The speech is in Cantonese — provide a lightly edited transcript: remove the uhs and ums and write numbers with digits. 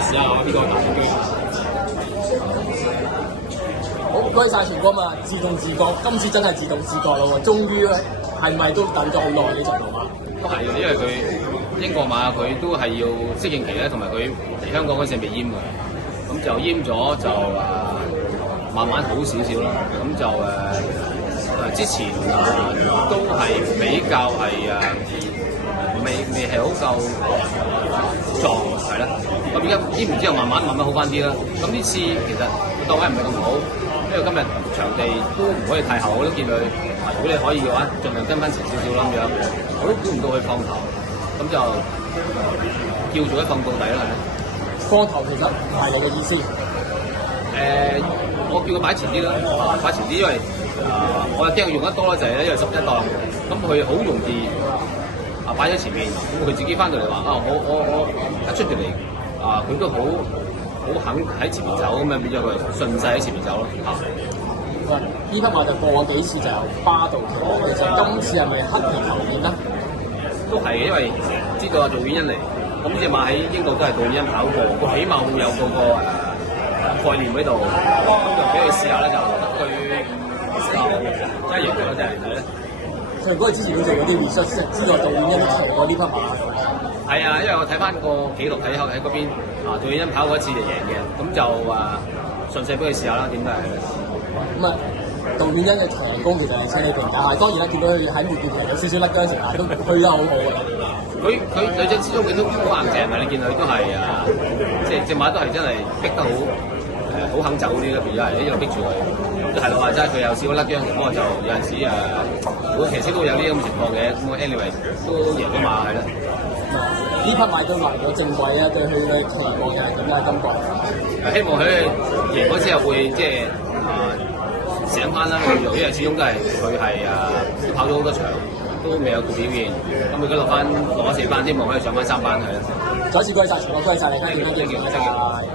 試下呢個大飛機。好，唔該晒全哥嘛，自動自覺，今次真係自動自覺咯喎，終於係咪都等咗好耐呢隻馬？都係嘅，因為佢英國馬佢都係要適應期咧，同埋佢嚟香港嗰陣未閹嘅，咁就閹咗就慢慢好少少啦。咁就之前都係比較係未係好夠壯係啦。咁而家閹完之後慢慢好翻啲啦。咁呢次其實檔位唔係咁好，因為今日場地都唔可以太厚，我都見佢如果你可以嘅話，盡量跟翻前少少啦咁樣。我都估唔到佢放頭，咁就叫做一放到底啦，係咪？放頭其實唔係你嘅意思。我叫佢擺前啲啦，擺前啲，因為我係驚佢用得多啦，就係咧，因為11檔，咁佢好容易擺喺前面，咁佢自己翻到嚟話我一出條嚟佢都好肯喺前面走，咁樣變咗佢順勢喺前面走咯呢匹馬就過幾次就由巴度騎，其實今次係咪黑皮頭面咧？都係嘅，因為知道杜遠欣嚟，咁呢隻馬喺英國都係杜遠欣跑過，佢起碼會有嗰個概念喺度，咁就俾佢試下咧，就佢真係贏咗真係係咧。佢嗰日之前都做咗啲 research， 知道杜遠欣騎過呢匹馬。係啊，因為我睇翻個記錄睇喺嗰邊杜遠欣跑過一次就贏嘅，咁就順勢俾佢試下啦，點解係咧？咁杜遠欣嘅騎功其實係請你評價下，當然啦，見到佢喺面前有少少甩韁成下，都推得好好㗎啦。佢女仔始終佢都好硬淨嘅，你見佢都係即係隻馬都係真係逼得好好肯走啲咯，變咗係一路逼住佢。咁就係話齋，佢有少少甩韁情況，就有陣時每騎師都有呢咁嘅情況嘅。咁anyway 都贏咗馬係啦。呢匹馬都嚟咗正軌啊！對佢嘅期望又係點解今季？希望佢贏咗之後會即係醒翻啦，因為始終都係佢係都跑咗好多場，都未有個表現。咁佢而家落翻4班，希望可以上翻3班係啦。再一次多謝全哥，多謝晒你，多謝。